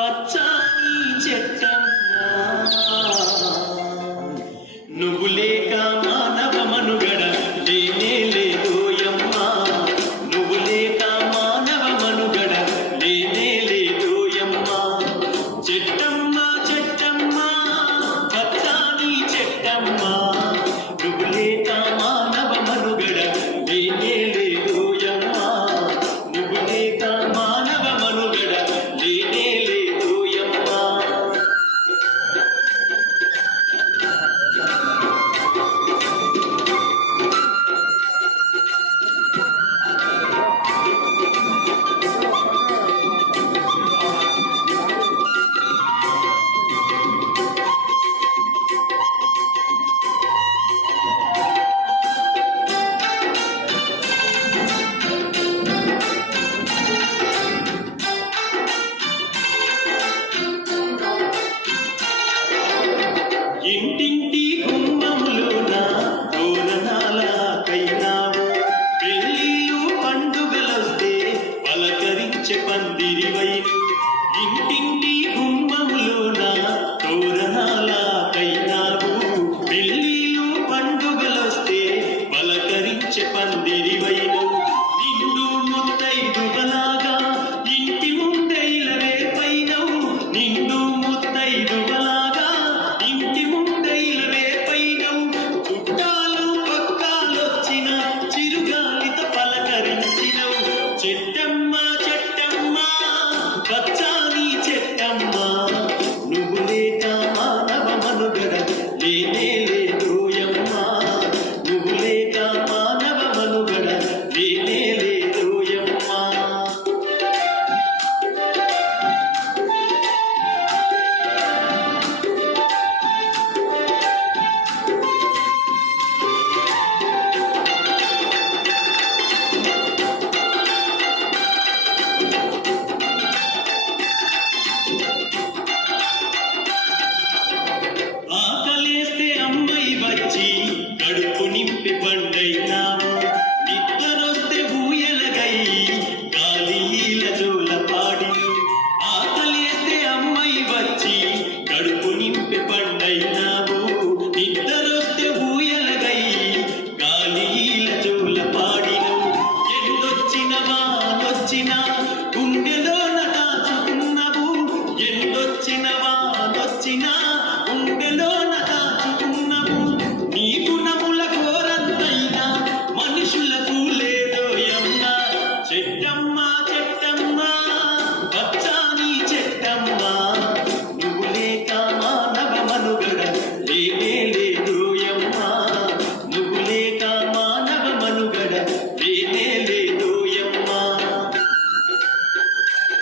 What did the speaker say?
বাচ্চা மந்திரிவை Happy birthday.